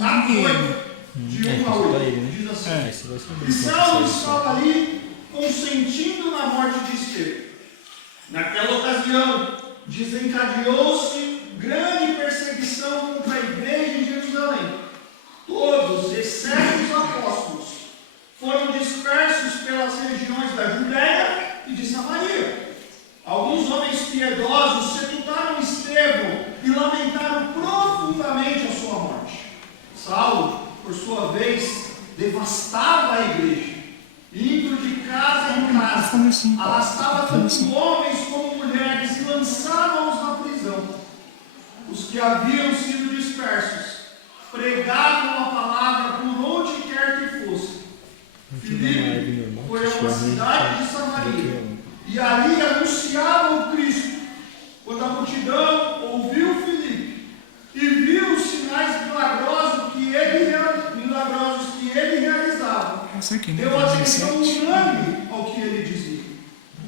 Atos 8, de 1 a 8, diz assim. E Saulo estava ali consentindo na morte de Estevão. Naquela ocasião, desencadeou-se grande perseguição contra a igreja em Jerusalém. Todos, exceto os apóstolos, foram dispersos pelas regiões da Judéia e de Samaria. Alguns homens piedosos sepultaram Estevão e lamentaram profundamente a sua morte. Saulo, por sua vez, devastava a igreja, indo de casa em casa, arrastava tanto homens como mulheres e lançava-os na prisão. Os que haviam sido dispersos pregavam a palavra por onde quer que fosse. Filipe foi a uma cidade de Samaria e ali anunciava o Cristo. Quando a multidão ouviu Filipe e viu os sinais milagrosos que ele realizava, deu atenção unânime ao que ele dizia.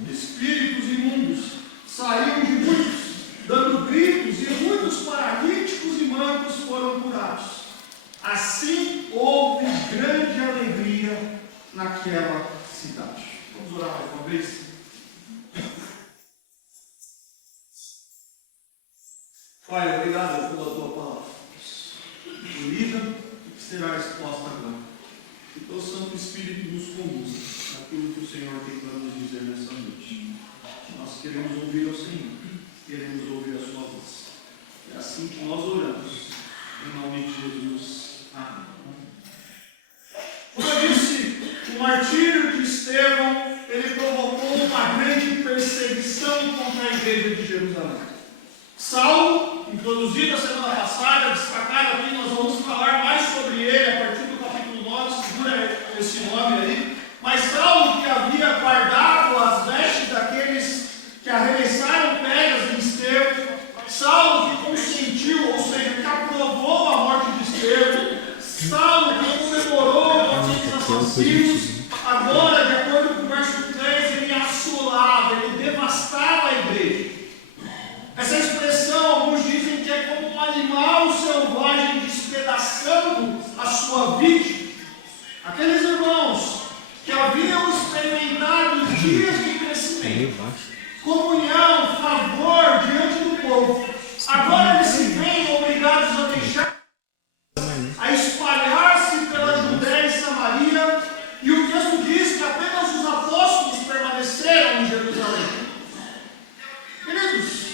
Espíritos imundos saíram de muitos, dando gritos, e muitos paralíticos e mancos foram curados. Assim houve grande alegria naquela cidade. Vamos orar mais uma vez? Pai, obrigado pela tua palavra, lida e que será exposta agora. Que teu Santo Espírito nos conduza aquilo que o Senhor tem para nos dizer nessa noite. Nós queremos ouvir o Senhor, queremos ouvir a sua voz. É assim que nós oramos, em nome de Jesus. Amém. Como eu disse, o martírio de Estevão, ele provocou uma grande perseguição contra a igreja de Jerusalém. Saulo, introduzido a semana passada, destacado aqui, nós vamos falar mais sobre ele a partir do capítulo 9, segura esse nome aí. Mas Saulo, que havia guardado as vestes daqueles que arremessaram pedras em Estevão, Saulo que consentiu, ou seja, que aprovou a morte de Estevão, Saulo que comemorou aqueles assassinos, agora, de acordo com o verso 3, ele assolava, ele devastava a igreja. Essa expressão, alguns dizem que é como um animal selvagem despedaçando a sua vítima. Aqueles irmãos que haviam experimentado os dias de crescimento, comunhão, favor diante do povo, agora eles se veem obrigados a deixar, a espalhar-se pela Judéia e Samaria, e o texto diz que apenas os apóstolos permaneceram em Jerusalém. Queridos,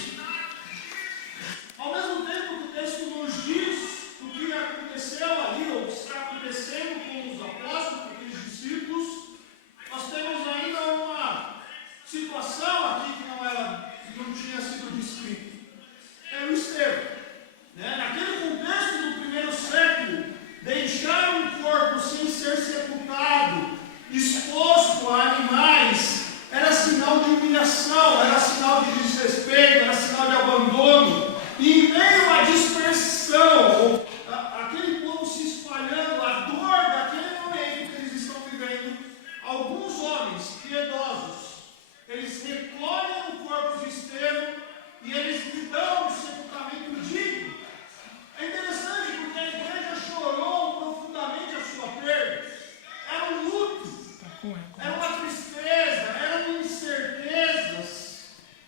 ao mesmo tempo que o texto nos diz o que aconteceu ali, ou o que está acontecendo com os apóstolos, com aqueles discípulos, nós temos ainda uma situação aqui que não tinha sido descrita. É o Estevão. Naquele contexto do primeiro século, deixar um corpo sem ser sepultado, exposto a animais, era sinal de humilhação, era sinal de desrespeito, era sinal de abandono. E em meio à dispersão, aquele povo se espalhando, a dor daquele momento que eles estão vivendo, alguns homens piedosos, eles recolhem o corpo de Estevão e eles lhe dão um sepultamento digno. É interessante porque a igreja chorou profundamente a sua perda. Era um luto, era uma tristeza, eram incertezas.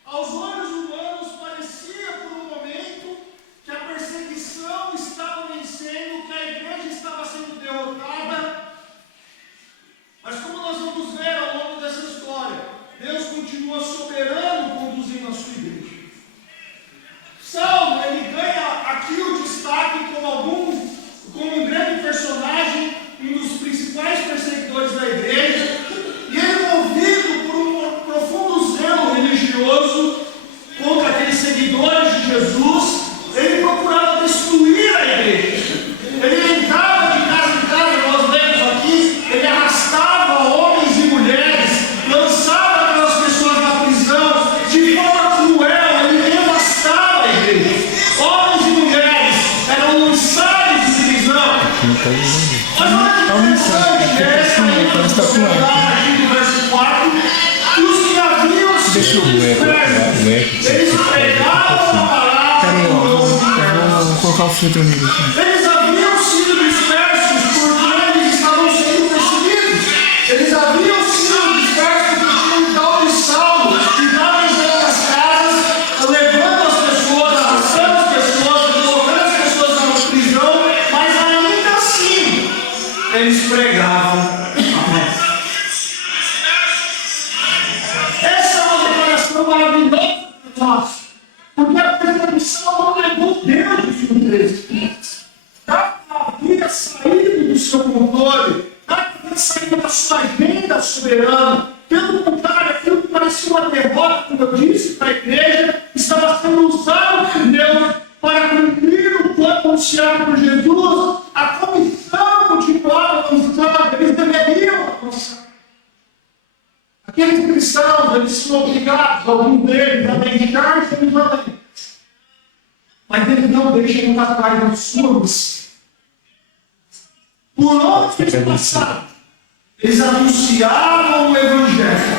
Aos olhos humanos parecia por um momento que a perseguição estava vencendo, que a igreja estava sendo derrotada. Mas como nós vamos ver ao longo dessa história, Deus continua soberano conduzindo a sua igreja. Saulo, ele ganha aqui o destaque como um grande personagem, um dos principais perseguidores da igreja, e ele, movido por um profundo zelo religioso contra aqueles seguidores de Jesus, ele procurava destruir a igreja. Ele entrava de casa em casa, nós lemos aqui, ele arrastava homens e mulheres, lançava aquelas pessoas na prisão, de forma cruel, ele devastava a igreja. Homens e mulheres eram lançados de prisão. Mas olha que interessante, essa aqui do verso 4, e os que haviam sido dispersos, eles pregavam a palavra. Vou colocar o filtro nele aqui. Eles haviam sido eles pregavam a paz. Essa é uma declaração maravilhosa para nós, porque a perseguição não levou Deus de surpresa. Havia saído do seu controle, havia saído da sua agenda soberana. Pelo contrário, aquilo que parecia uma derrota, como eu disse para a igreja, estava sendo usado por Deus para cumprir o plano anunciado por Jesus. A comissão continuava avançando, eles deveriam avançar. Aqueles cristãos, eles são obrigados, alguns deles, a deixar Jerusalém. Mas eles não deixam para trás da sua missão. Por onde eles passaram, eles anunciavam o Evangelho,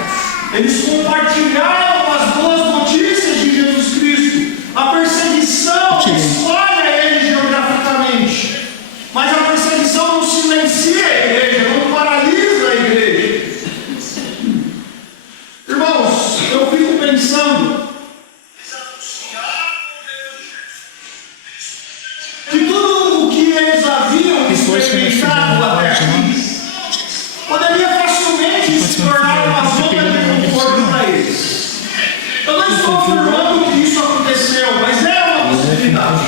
eles compartilhavam as boas notícias de Jesus Cristo. A perseguição espalha eles geograficamente, mas a perseguição não silencia a igreja, não paralisa a igreja. Irmãos, eu fico pensando que tudo o que eles haviam experimentado até aqui poderia facilmente se tornar uma zona de conforto para eles. Eu não estou afirmando que isso aconteceu, mas é uma possibilidade.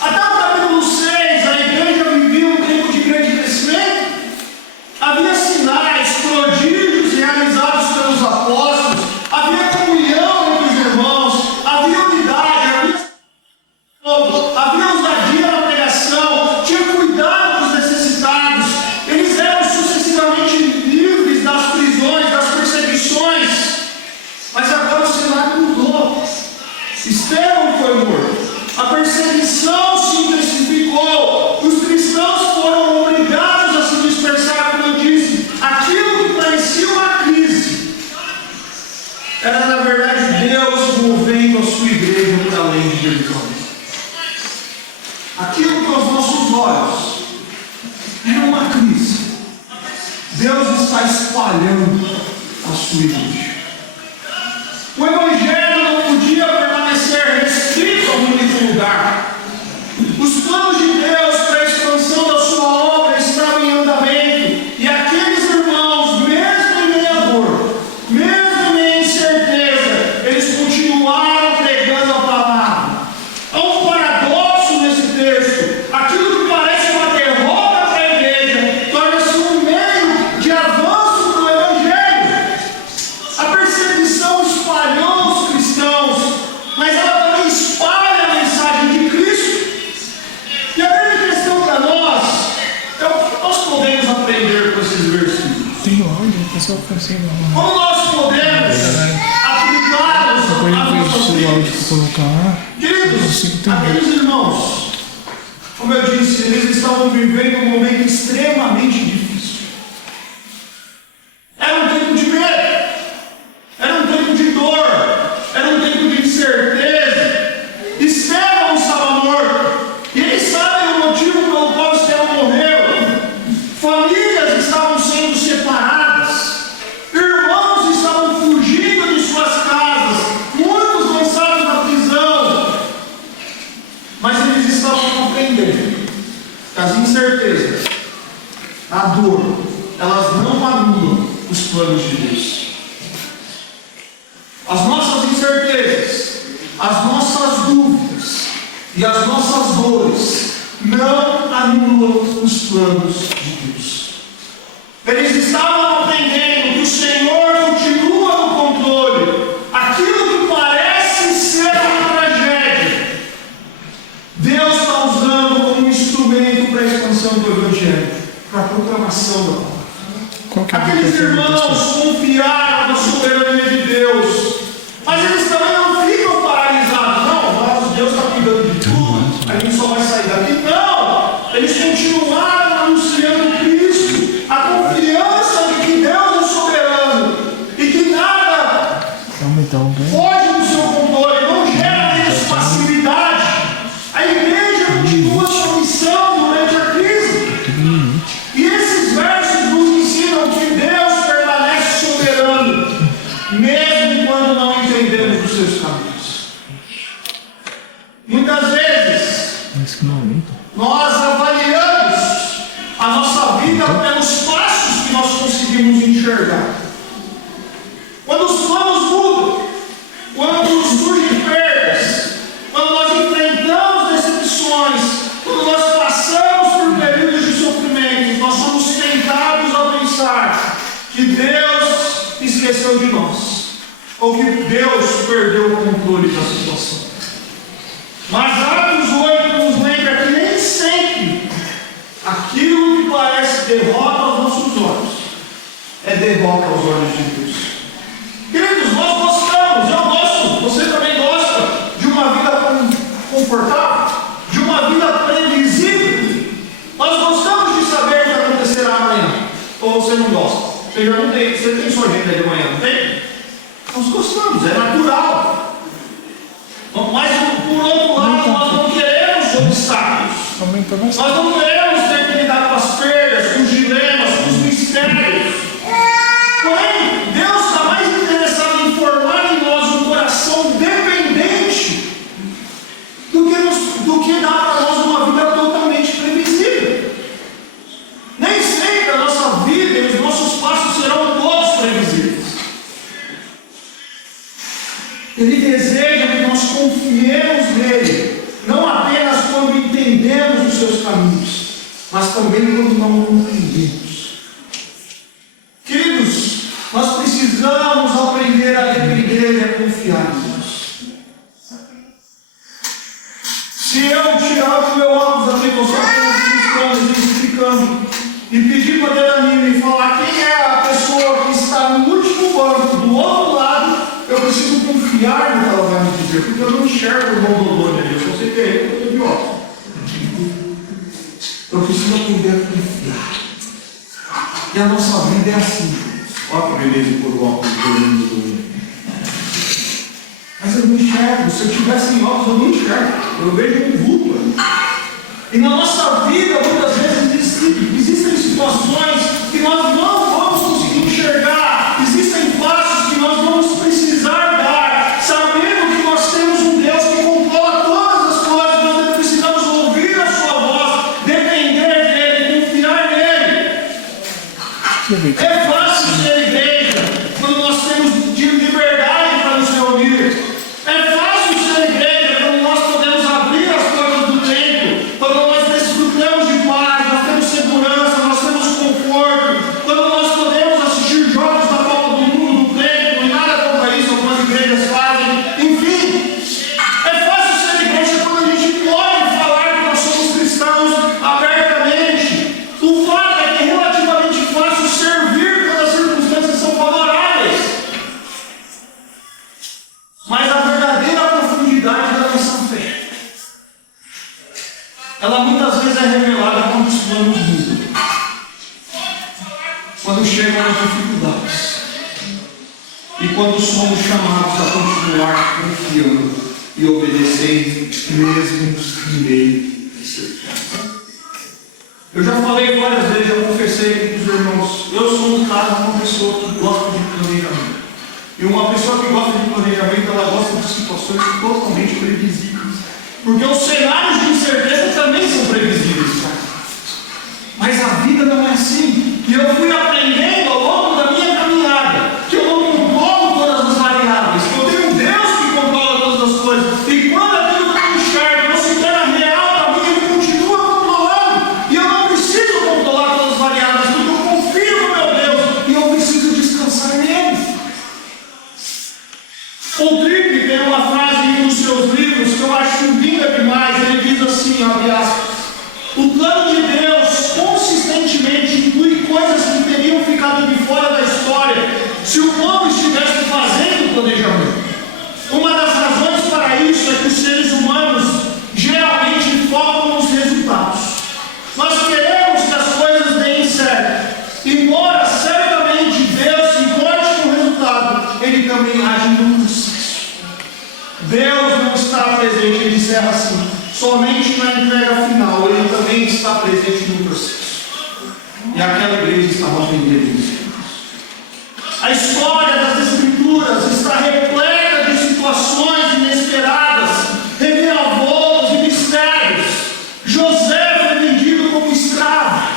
Até o capítulo 6, a igreja vivia um tempo de grande crescimento. Havia sinais, prodígios realizados pelos apóstolos, havia comunhão entre os irmãos, havia unidade, havia ousadia na pregação, tinha cuidado dos necessitados, eles eram sucessivamente livres das prisões, das perseguições. Mas agora o cenário mudou. Estevão foi morto, a perseguição se intensificou, os cristãos foram obrigados a se dispersar, como eu disse. Aquilo que parecia uma crise era, na verdade, Deus movendo a sua igreja para além de Jerusalém. Aquilo que aos nossos olhos era uma crise, Deus está espalhando a sua igreja. O Evangelho não podia permanecer restrito a um único lugar. Os planos de Deus para a expansão da sua obra estavam em andamento, e aqueles irmãos, mesmo em meio à dor, mesmo em meio à incerteza, eles continuaram pregando a palavra. Há um paradoxo nesse texto. Aquilo que parece uma derrota para a igreja torna-se um meio de avanço para o Evangelho. A perseguição espalhou os cristãos, mas ela também espalha a mensagem de Cristo. E a grande questão para nós é o que nós podemos aprender com esses versículos. Tem áudio, o pessoal consegue. Como nós podemos aplicá-los às nossas vidas? Queridos, aqueles irmãos, como eu disse, eles estavam vivendo um momento extremamente difícil. Era um tempo de medo, era um tempo de dor, era um tempo de incerteza. Estevão estava morto, e eles sabem o motivo pelo qual Estevão morreu. Famílias estavam sendo separadas, irmãos estavam fugindo de suas casas, muitos lançados na prisão. Mas eles estavam compreendendo que as incertezas, a dor, elas não anulam os planos de Deus. As nossas incertezas, as nossas dúvidas e as nossas dores não anulam os planos de Deus. Eles estavam aprendendo que o Senhor continua no controle. Aquilo que parece ser uma tragédia, Deus está usando como instrumento para a expansão do Evangelho, para a proclamação da palavra. Aqueles irmãos confiaram na soberania de Deus, mas eles também não ficam paralisados. Não, mas Deus está cuidando de tudo, a gente só vai sair daqui. Não, eles continuaram anunciando Cristo, a confiança de que Deus é soberano e que nada foge do seu controle, não gera neles passividade. A igreja continua sua missão durante a crise. E esses versos nos ensinam que Deus permanece soberano, mesmo perdeu o controle da situação. Mas Atos 8 nos lembra que nem sempre aquilo que parece derrota aos nossos olhos é derrota aos olhos de Deus. Queridos, nós gostamos, eu gosto, você também gosta de uma vida confortável, de uma vida previsível. Nós gostamos de saber o que acontecerá amanhã. Ou você não gosta? Você já não tem, você tem sua agenda de manhã, não tem? Nós gostamos, é natural. Mas por outro lado, nós não queremos obstáculos. Nós não queremos ter que lidar com as perdas, com os dilemas, com os mistérios. Porém, Deus está mais interessado em formar em nós um coração dependente do que dar para nós uma vida totalmente previsível. Nem sempre a nossa vida e os nossos passos serão todos previsíveis. Ele deseja que nós confiemos nele, não apenas quando entendemos os seus caminhos, mas também quando não compreendemos. Queridos, nós precisamos aprender a depender e a confiar em Deus. Se eu tirar o meu óculos aqui, estou só apenas explicando, e pedir para a Delanina e falar quem é a pessoa que está no último banco, do outro lado, eu preciso confiar no que ela vai me dizer, porque eu não enxergo o Rondodone ali, eu só sei que é ele, porque eu estou de óculos. Eu preciso aprender a confiar. E a nossa vida é assim. Olha que beleza por óculos do. Mas eu não enxergo. Se eu tivesse em óculos, eu não enxergo. Eu vejo um vulto. E na nossa vida, muitas vezes, existem situações que nós não vamos conseguir enxergar. Existem passos que nós vamos precisar dar, sabendo que nós temos um Deus que controla todas as coisas. Nós precisamos ouvir a sua voz, depender dele, confiar nele. É fácil ser igreja quando nós temos liberdade para nos reunir. É fácil ser igreja quando nós podemos abrir as portas do templo, quando nós desfrutamos de paz, nós temos segurança, nós temos conforto, quando nós podemos assistir jogos da Copa do Mundo no templo, e nada contra isso, algumas igrejas fazem. Enfim, é fácil ser igreja quando a gente pode falar que nós somos cristãos abertamente. O fato é que é relativamente fácil servir quando as circunstâncias são favoráveis. Mas a verdadeira profundidade da nossa fé, ela muitas vezes é revelada quando os planos mudam, quando chegam as dificuldades, e quando somos chamados a continuar confiando e obedecendo, mesmo em meio a incerteza. Eu já falei várias vezes, já confessei aqui para os irmãos, eu sou uma pessoa que gosta de planejamento. E uma pessoa que gosta de planejamento, ela gosta de situações totalmente previsíveis. Porque os cenários de incerteza também são previsíveis. Mas a vida não é assim. E eu fui aprendendo ao longo da minha caminhada que eu não controlo todas as variáveis, que eu tenho um Deus que controla todas as coisas. E quando aquilo que eu enxergo não se torna real para mim, Ele continua controlando. E eu não preciso controlar todas as variáveis, porque eu confio no meu Deus e eu preciso descansar nele. O Tripp tem uma frase em um dos seus livros que eu acho linda demais. Ele diz assim, abre aspas: o plano de Deus consistentemente inclui coisas que teriam ficado de fora da história se o povo estivesse fazendo o planejamento. Uma das razões para isso é que os seres humanos geralmente focam nos resultados. Nós queremos que as coisas deem certo, embora certamente Deus se importe com o resultado, Ele também age no processo. Deus não está presente, Ele encerra assim, somente na entrega final. Ele também está presente no processo. E aquela igreja estava aprendendo isso. A história das Escrituras está repleta de situações inesperadas, reviravoltas e mistérios. José foi vendido como escravo,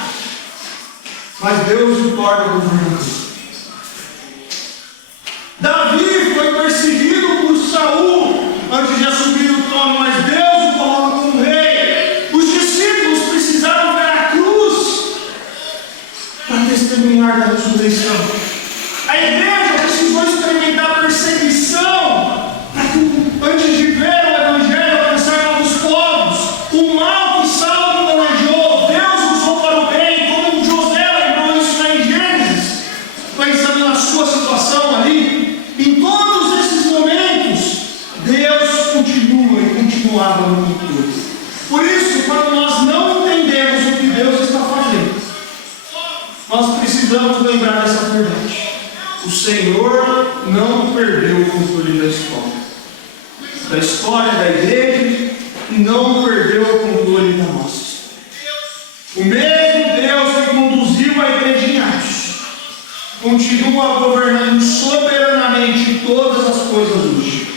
mas Deus o torna governador. Davi foi perseguido por Saul antes de assumir o trono, mas Deus o coloca como rei. Os discípulos precisaram ver a cruz para testemunhar da ressurreição. A igreja precisou experimentar perseguição precisamos lembrar dessa verdade. O Senhor não perdeu o controle da história da igreja, e não perdeu o controle da nossa. O mesmo Deus que conduziu a igreja em Atos continua governando soberanamente todas as coisas hoje.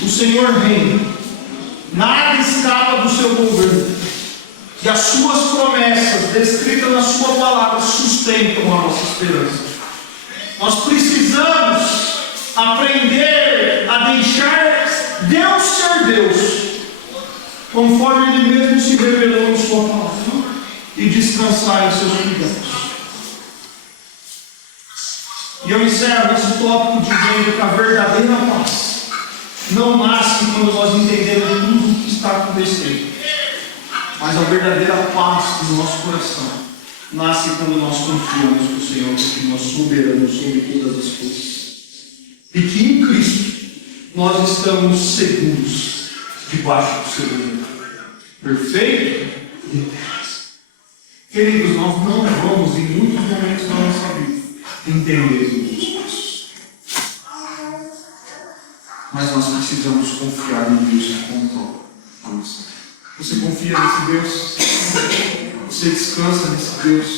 O Senhor reina, nada escapa do seu governo, e as suas promessas descritas na sua palavra sustentam a nossa esperança. Nós precisamos aprender a deixar Deus ser Deus, conforme Ele mesmo se revelou em sua palavra, e descansar em seus cuidados. E eu encerro esse tópico dizendo que a verdadeira paz não nasce quando nós entendemos tudo o que está acontecendo, mas a verdadeira paz do nosso coração nasce quando nós confiamos que o Senhor continua soberano sobre todas as coisas, e que em Cristo nós estamos seguros debaixo do seu governo perfeito e eterno. Queridos, nós não vamos em muitos momentos da nossa vida entender todos os passos, mas nós precisamos confiar no Deus que controla a nossa vida. Você confia nesse Deus? Você descansa nesse Deus?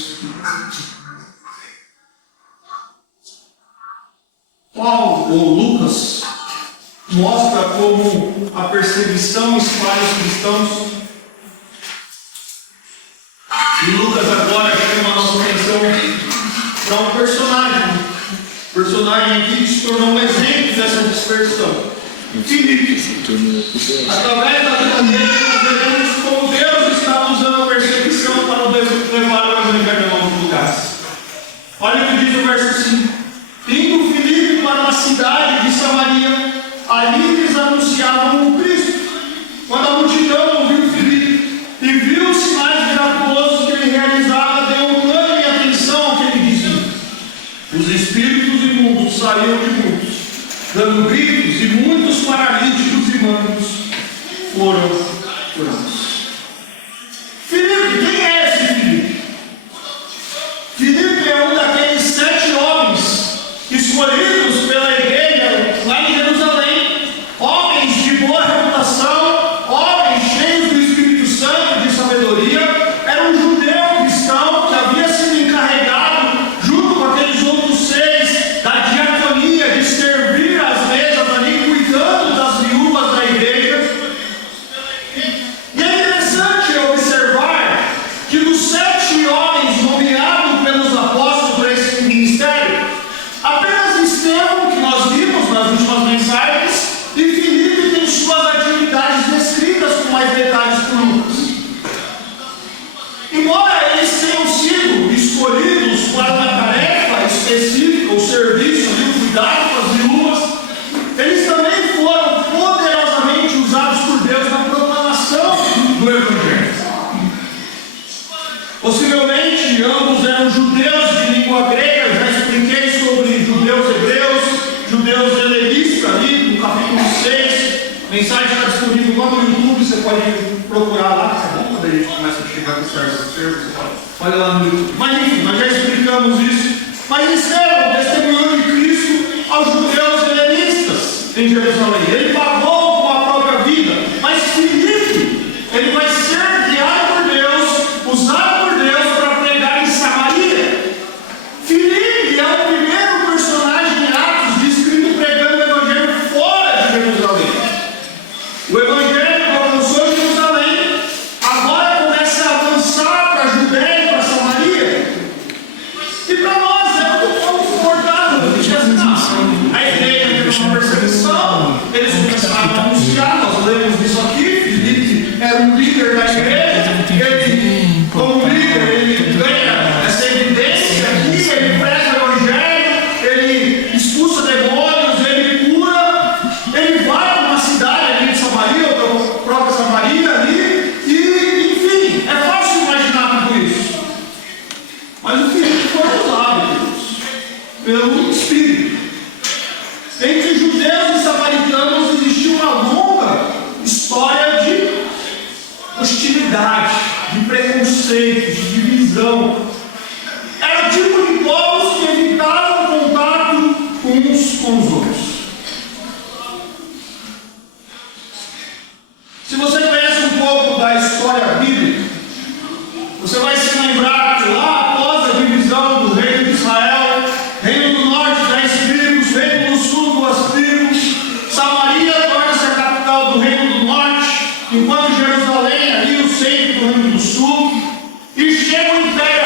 Paulo ou Lucas mostra como a perseguição espalha os cristãos. E Lucas agora chama a nossa atenção para um personagem aqui que se tornou um exemplo dessa dispersão. Filipe. Através da vida dele, nós vemos como Deus está usando a perseguição para levar o evangelho a novos lugares. Olha o que diz o verso 5. Indo Filipe para uma cidade de Samaria, ali eles anunciavam o Cristo. Quando a multidão ouviu Filipe e viu os sinais miraculosos que ele realizava, deu unânime atenção ao que ele dizia. Os espíritos imundos saíam de muitos, dando gritos, e muitos paralíticos e mancos foram curados. Filipe, quem é esse Filipe? Filipe é um daqueles 7 homens escolhidos pela igreja lá em Jerusalém, homens de boa reputação, homens cheios do Espírito Santo e de sabedoria. Era um judeu cristão que havia sido encarregado, junto com aqueles outros 6, da diaconia, de servir às mesas ali, cuidando das viúvas da igreja. E é interessante observar que dos 7 homens nomeados pelos apóstolos para esse ministério, apenas Estevão, que nós vimos nas últimas mensagens, e Filipe tem suas atividades descritas com mais detalhes por Lucas. Embora eles tenham sido escolhidos para uma tarefa específica, o serviço e o cuidado com as viúvas, eles também foram poderosamente usados por Deus na proclamação do Evangelho. Possivelmente ambos eram judeus de língua grega. Já expliquei sobre judeus hebreus, judeus helenistas ali no capítulo 6. A mensagem está disponível lá no YouTube, você pode procurar lá, tá bom? Quando a gente começa a chegar com certos termos, você pode olha lá no YouTube. Mas enfim, nós já explicamos isso. Mas Estevão testemunhou de Cristo aos judeus helenistas em Jerusalém. Ele pagou com a própria vida. Mas Filipe, ele vai ser guiado por Deus, usado por Deus para pregar em Samaria. Filipe é o primeiro personagem em Atos descrito pregando o evangelho fora de Jerusalém. O evangelho alcançou Jerusalém, agora começa a avançar para a Judéia e para Samaria. E para nós é muito confortável, porque a igreja teve uma perseguição, eles começaram a anunciar, nós lemos isso aqui. Filipe era um líder da igreja, ele, como líder, ele ganha essa evidência aqui, ele prega o evangelho, ele expulsa demônios, ele cura, ele vai para uma cidade ali de Samaria, ou para a própria Samaria ali, e enfim, é fácil imaginar tudo isso. Mas o Filipe foi usado, Deus, pelo Espírito. Entre judeus e samaritanos existiu uma longa história de hostilidade, de preconceito, de divisão. Era Você vai se lembrar que lá após a divisão do reino de Israel, reino do norte, 10 tribos, reino do sul, 2 tribos, Samaria torna-se a capital do reino do norte, enquanto Jerusalém, ali o centro do reino do sul, e chega o Império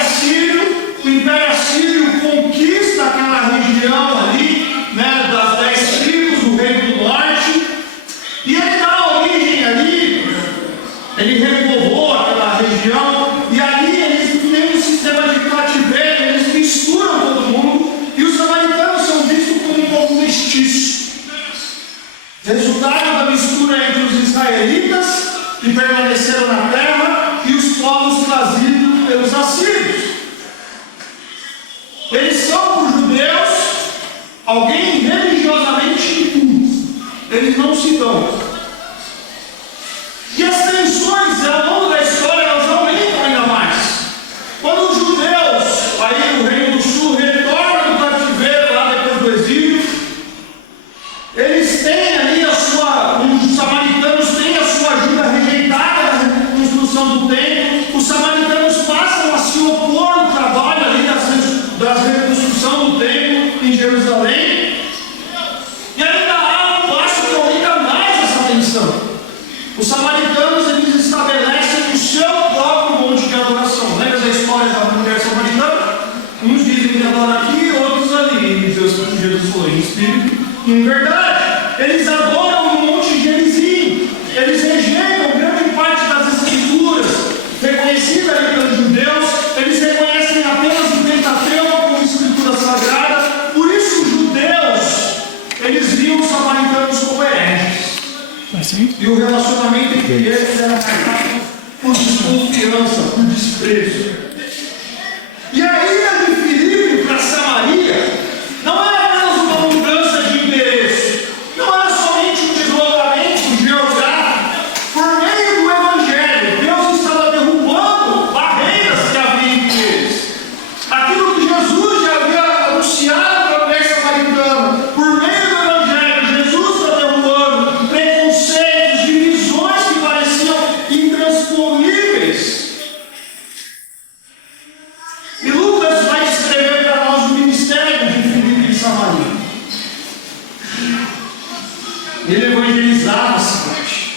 Assírio conquista aquela região ali, né, das 10 tribos do reino do norte, e ele dá origem ali, ele repovoou aquela região, e ali eles têm um sistema de cativeiro, eles misturam todo mundo, e os samaritanos são vistos como um povo mestiço. Resultado da mistura entre os israelitas, que permaneceram na terra, e os povos trazidos pelos assírios. Eles são, por judeus, alguém religiosamente impuro. Eles não se dão. E as tensões ao longo da história elas aumentam ainda mais. Quando os judeus, aí no Reino do Sul, retornam do cativeiro lá depois do exílio, eles têm ali os samaritanos têm a sua ajuda rejeitada na construção do templo, os samaritanos passam a se opor ao trabalho ali da reconstrução do templo em Jerusalém, e ainda há um passo que aumenta mais essa tensão. Os samaritanos eles estabelecem o seu próprio monte de adoração. Lembra da história da mulher samaritana? Uns dizem que adora aqui, outros ali. E Jesus falou em espírito e em verdade. Eles adoram no monte Gerizim. Eles rejeitam grande parte das escrituras reconhecidas ali pelos judeus. Eles reconhecem apenas o Pentateuco como escritura sagrada. Por isso os judeus eles viam os samaritanos como hereges. E o relacionamento entre eles era marcado por desconfiança, por desprezo. E a ida de Filipe para Samaria não era apenas uma mudança de endereço, não era somente um deslocamento geográfico. Por meio do Evangelho, Deus estava derrubando barreiras que havia entre eles. Aquilo que Jesus já havia anunciado para a mulher samaritana, por meio do Evangelho, Jesus está derrubando preconceitos, divisões que pareciam intransponíveis. E Lucas vai descrever para nós o ministério de Filipe em Samaria. Ele evangelizava a cidade,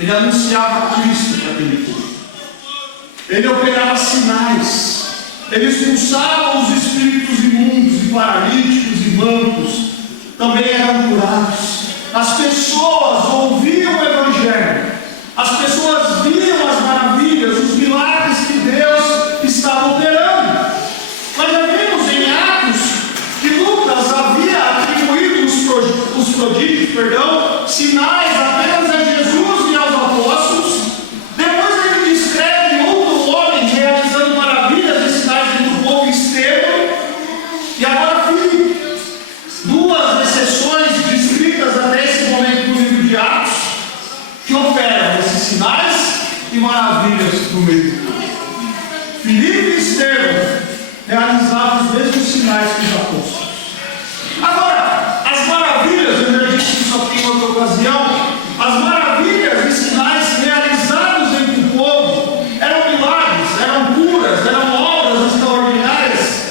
ele anunciava Cristo para aquele povo, ele operava sinais, ele expulsava os espíritos imundos e paralíticos e mancos, também eram curados. As pessoas ouviam o Evangelho, as pessoas viam as maravilhas, os milagres que Deus estava operando. Mas já vimos em Atos que Lucas havia atribuído os prodígios, sinais apenas a Jesus e aos apóstolos. Depois ele descreve outro homem realizando maravilhas e sinais entre o povo Estevão. E agora Filipe. Duas exceções descritas até esse momento no livro de Atos, que operam esses sinais e maravilhas no meio do povo. Filipe e Estevão realizavam os mesmos sinais que os apóstolos. Agora, as maravilhas, eu já disse isso aqui em outra ocasião, as maravilhas e sinais realizados entre o povo eram milagres, eram curas, eram obras extraordinárias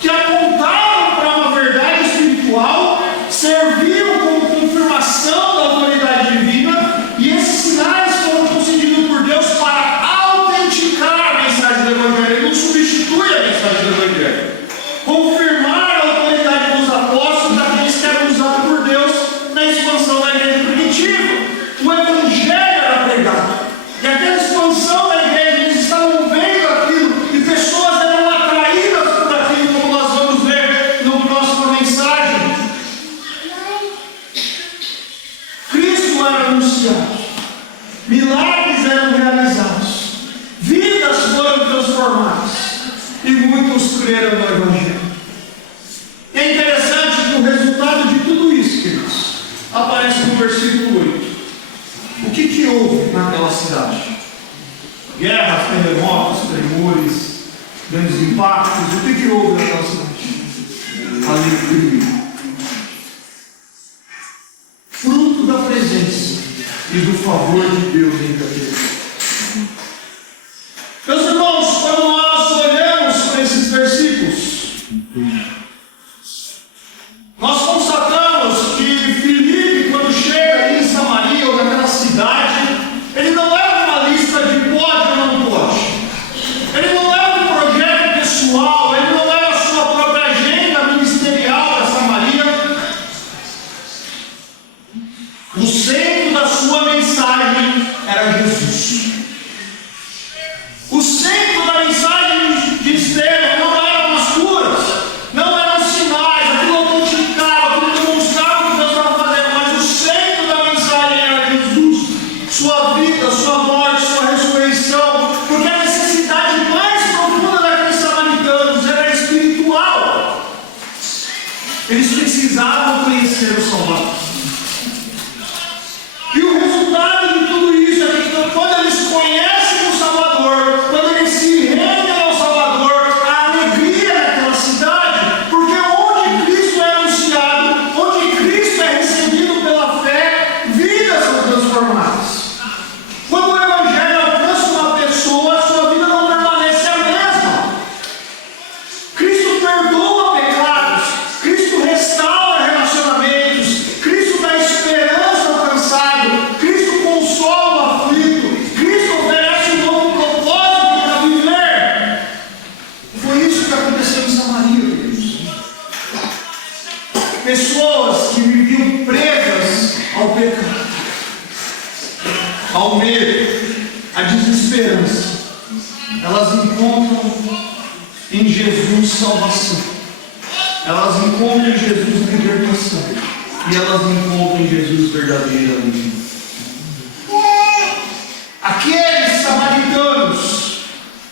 que apontavam para uma verdade espiritual, serviam como confirmação da autoridade divina, e esses sinais foram concedidos por Deus para autenticar a mensagem do Evangelho. Ele não substitui a mensagem do Evangelho, confirmar a autoridade dos apóstolos, daqueles que eram usados por Deus na expansão da igreja primitiva. O Evangelho era pregado, e aquela expansão da igreja, eles estavam vendo aquilo, e pessoas eram atraídas por aquilo, como nós vamos ver na próxima mensagem. Cristo era anunciado, milagres eram realizados, vidas foram transformadas, e muitos creram no Evangelho. É interessante que o resultado de tudo isso, queridos, aparece no versículo 8. O que houve naquela cidade? Guerras, terremotos, tremores, grandes impactos. O que houve naquela cidade? Alegria. Fruto da presença e do favor de Deus entre aqueles. Meus irmãos, quando em Jesus salvação. Elas encontram em Jesus libertação. E elas encontram em Jesus verdadeira alegria. Aqueles samaritanos,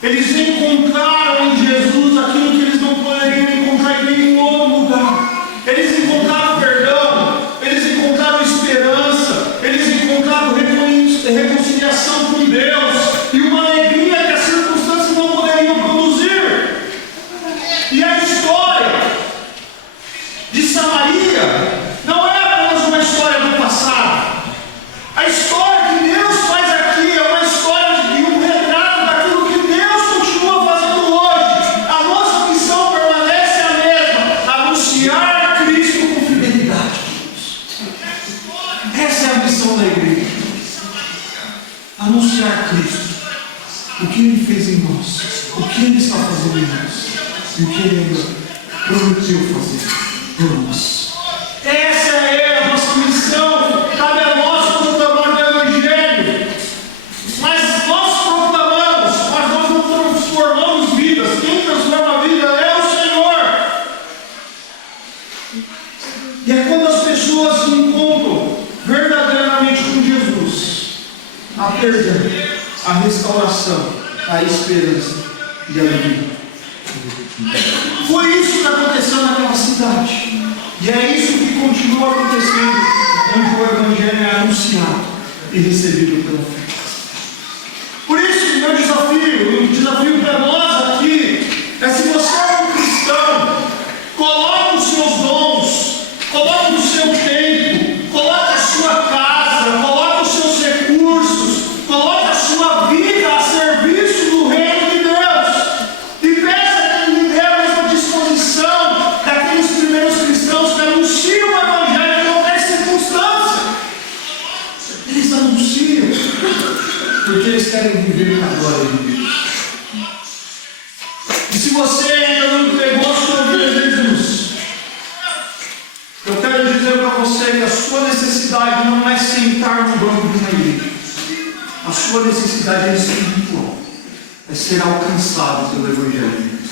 eles encontraram em Jesus aquilo que eles não poderiam encontrar em nenhum outro lugar. Eles encontraram perdão, eles encontraram esperança, eles encontraram reconciliação com Deus e uma alegria que as circunstâncias não poderiam produzir. E a história de Samaria não é apenas uma história do passado. A história que Deus faz aqui é uma história de um retrato daquilo que Deus continua fazendo hoje. A nossa missão permanece a mesma: anunciar Cristo com fidelidade. Essa é a missão da igreja: anunciar Cristo, o que Ele fez em nós, o que Ele está fazendo em nós, e o que Ele ainda prometeu fazer por nós. Essa é a nossa missão. Cabe a nós proclamar o Evangelho. Mas nós proclamamos, mas nós não transformamos vidas. Quem transforma a vida é o Senhor. E é quando as pessoas se encontram verdadeiramente com Jesus, a perdão, a restauração, a esperança e a alegria. Foi isso que aconteceu naquela cidade. E é isso que continua acontecendo onde o Evangelho é anunciado e recebido pela fé. Por isso, meu desafio, o desafio para nós aqui é: se você é um cristão, coloque os seus dons, coloque o seu tempo, coloque a sua casa, coloque os seus recursos, coloque a sua vida a serviço do reino de Deus. E peça que Ele dê a mesma disposição daqueles primeiros cristãos que anunciam o Evangelho em qualquer circunstância. Eles anunciam porque eles querem viver na glória de Deus. E se você ainda não entregou a sua vida a Jesus, eu quero dizer para você que a sua necessidade não é sentar no banco de uma igreja. A sua necessidade é espiritual, é ser alcançado pelo Evangelho de Deus.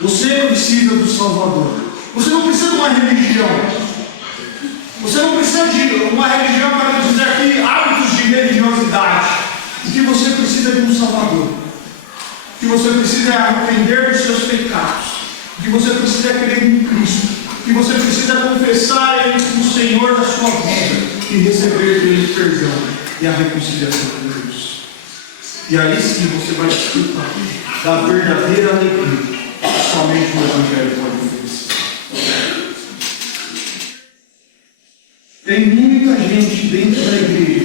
Você precisa do Salvador. Você não precisa de uma religião. Você não precisa de uma religião para dizer aqui hábitos de religiosidade. O que você precisa é de um Salvador. O que você precisa é arrepender dos seus pecados. O que você precisa é crer em Cristo. O que você precisa é confessar Ele como Senhor da sua vida e receber dele perdão e a reconciliação com Deus. E aí sim você vai desfrutar da verdadeira alegria que somente o Evangelho pode oferecer. Tem muita gente dentro da igreja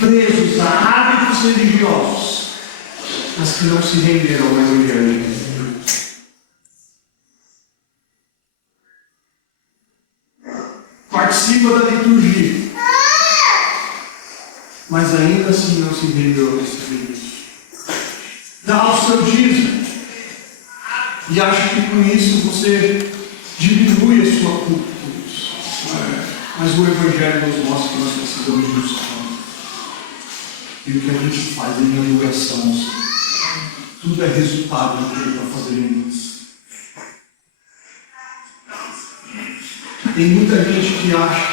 presos a hábitos religiosos, mas que não se renderam ao Evangelho de Deus. Participa da liturgia, mas ainda assim não se rendeu a receber isso. Dá o seu dízimo e acha que com isso você diminui a sua culpa. Mas o Evangelho nos mostra que nós precisamos de um Salvador. E o que a gente faz em adoração, tudo é resultado do que Ele está fazendo em nós. Tem muita gente que acha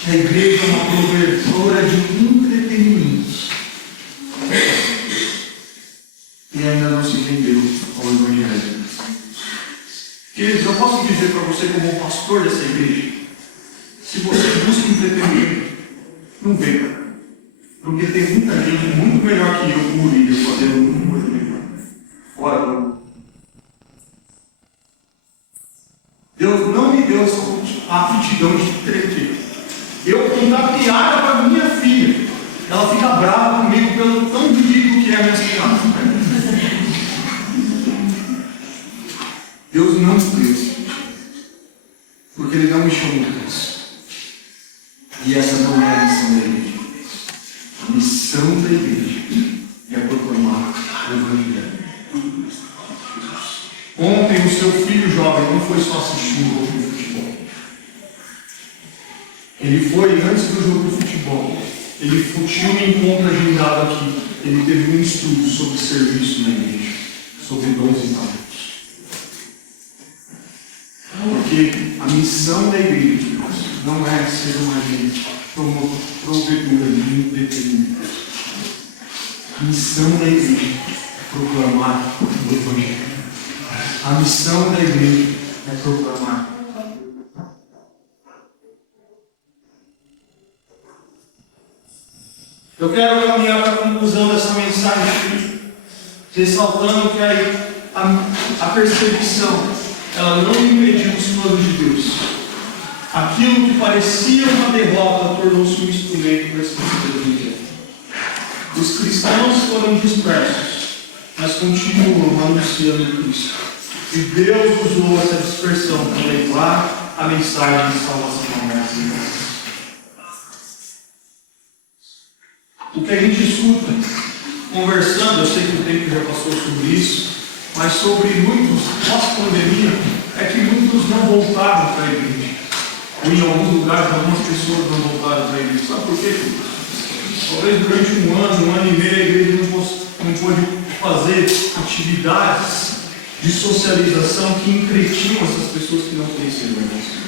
que a igreja é uma provedora de entretenimentos e ainda não se rendeu ao Evangelho. Queridos, eu posso dizer para você como pastor dessa igreja: se você busca entretenimento, não venha. Porque tem muita gente muito melhor que eu, como líder, fazendo muita coisa melhor. Fora do... Deus não me deu essa aptidão de entreter. Eu contar piada para minha filha, ela fica brava comigo pelo tão ridículo que é a minha piada. Deus não me deu, porque Ele não me chamou para isso. E essa não é a missão da igreja. A missão da igreja é proclamar o Evangelho. Ontem o seu filho jovem não foi só assistir um jogo de futebol. Ele foi, antes do jogo de futebol, ele tinha um encontro agendado aqui ele teve um estudo sobre serviço na igreja, sobre dons e talentos. Porque a missão da igreja não é ser uma agente provedora de entretenimento. A missão da igreja é proclamar o Evangelho. A missão da igreja é proclamar. Eu quero caminhar para a conclusão dessa mensagem, ressaltando que a perseguição, ela não impediu os planos de Deus. Aquilo que parecia uma derrota tornou-se um instrumento para a expansão do Evangelho. Os cristãos foram dispersos, mas continuam anunciando Cristo. E Deus usou essa dispersão para levar a mensagem de salvação ao mundo. O que a gente escuta, conversando, eu sei que o tempo já passou sobre isso, mas sobre muitos, pós-pandemia, é que muitos não voltaram para a igreja. Ou em alguns lugares, algumas pessoas não voltaram para a igreja. Sabe por quê? Talvez durante um ano e meio, a igreja não pôde fazer atividades de socialização que entretinham essas pessoas que não conheciam o Evangelho.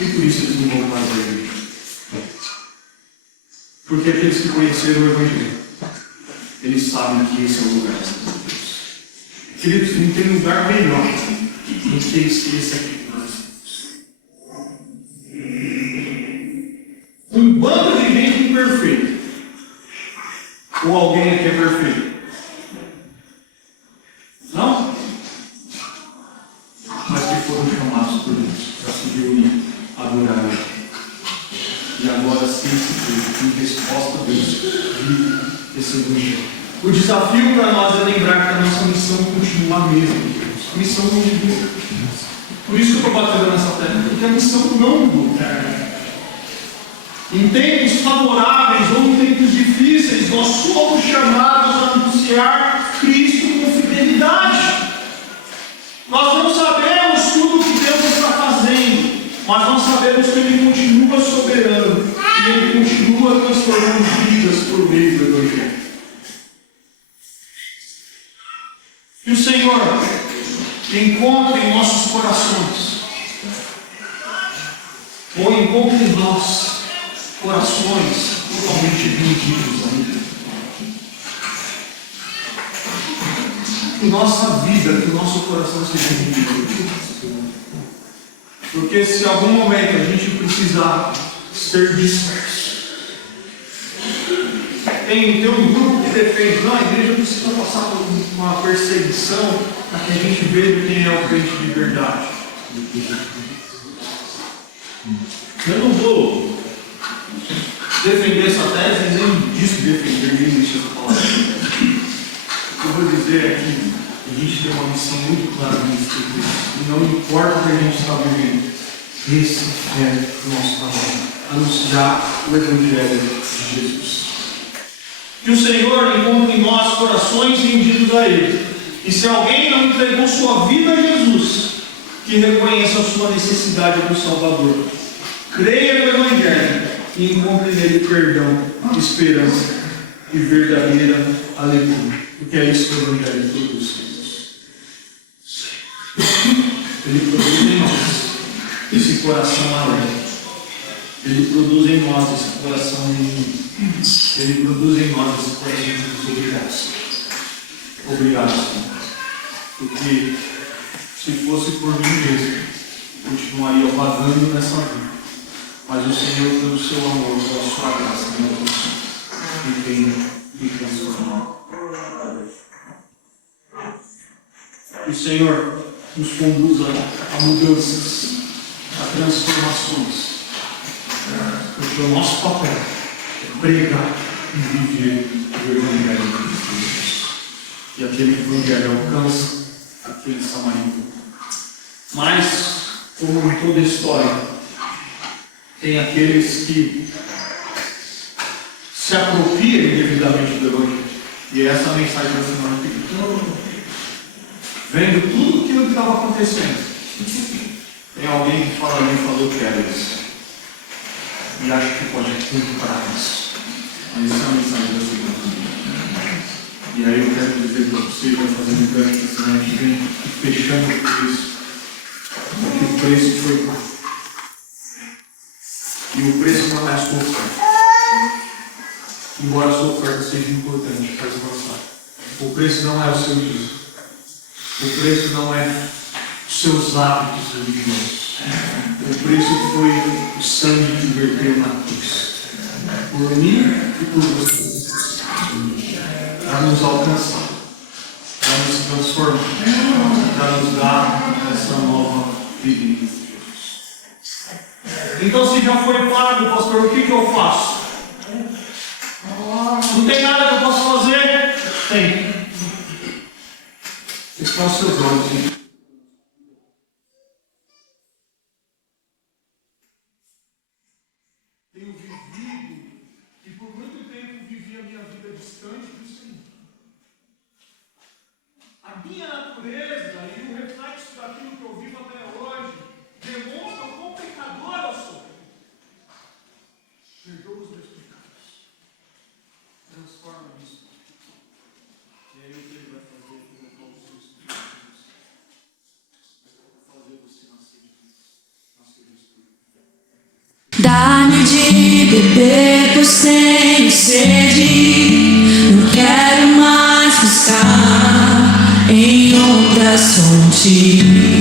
E por isso eles não voltaram para a igreja. Porque aqueles que conheceram o Evangelho, eles sabem que esse é o lugar de Deus. Queridos, não tem lugar melhor do que esse aqui. Um bando de gente imperfeita. Ou alguém aqui é perfeito? Não? Mas que foram chamados por Deus para se reunir, adorar Ele. E agora sim, em resposta a Deus, vive esse Evangelho. O desafio para nós é lembrar que a nossa missão continua a mesma. A missão não mudou. Por isso que eu estou batendo nessa tecla, porque a missão não mudou. Em tempos favoráveis ou em tempos difíceis, nós somos chamados a anunciar Cristo com fidelidade. Nós não sabemos tudo o que Deus está fazendo, mas nós sabemos que Ele continua soberano e Ele continua transformando vidas por meio do Evangelho. Que o Senhor encontre em nossos corações, ou encontre em nós corações totalmente rendidos a Ele. Que nossa vida, que o nosso coração seja rendido. Porque se em algum momento a gente precisar ser disperso, tem um grupo que defende, não, a igreja precisa passar por uma perseguição para que a gente veja quem é o crente de verdade. Eu não vou defender essa tese, nem disse defender, nem existe essa palavra. O que eu vou dizer é que a gente tem uma missão muito clara nesse tipo, e não importa o que a gente está vivendo, esse é o nosso trabalho, anunciar o Evangelho de Jesus. Que o Senhor encontre em nós corações rendidos a Ele, e se alguém não entregou sua vida a Jesus, que reconheça a sua necessidade do Salvador, creia no Evangelho e encontre nele perdão, esperança e verdadeira alegria. Porque é isso que o Evangelho produz. Ele produz em nós esse coração alegre. Ele produz em nós esse coração rendido. Ele produz em nós esse coração de obrigado, Senhor. Porque se fosse por mim mesmo, continuaria vagando nessa vida. Mas o Senhor, pelo seu amor, pela sua graça, me tem me transformado. Que o Senhor nos conduza a mudanças, a transformações. Porque o nosso papel é pregar e viver o Evangelho de Deus. E aquele Evangelho alcança aquele samaritano. Mas, como em toda história, tem aqueles que se apropriam indevidamente do Evangelho. E essa mensagem da semana que vendo tudo aquilo que estava acontecendo, tem alguém que falou que era isso. E acha que pode tudo para isso. Mas essa é a mensagem da segunda. E aí eu quero dizer para você, vai fazendo um gancho que semana que vem, fechando com isso. Porque o preço foi pago. E o preço não é a sua oferta. Embora a sua oferta seja importante, faz avançar. O preço não é o seu dízimo. O preço não é os seus hábitos religiosos. O preço foi o sangue que verteu na cruz. Por mim e por você. Para nos alcançar. Para nos transformar. Para nos dar essa nova vida em Cristo Jesus. Então, se já foi pago, pastor, o que eu faço? Não tem nada que eu possa fazer? Tem. Fechar os seus olhos, gente. Tenho vivido e por muito tempo vivi a minha vida distante do Senhor. A minha natureza e o reflexo daquilo que eu vivo até hoje demonstram quão pecador eu sou. Perdoa os meus pecados. Transforma isso. E aí o que ele vai fazer com o seus filhos? Fazer você nascer de Cristo. Nascer do Espírito. Dá-me de beber, pois tenho sede. Não quero mais buscar em outras fontes.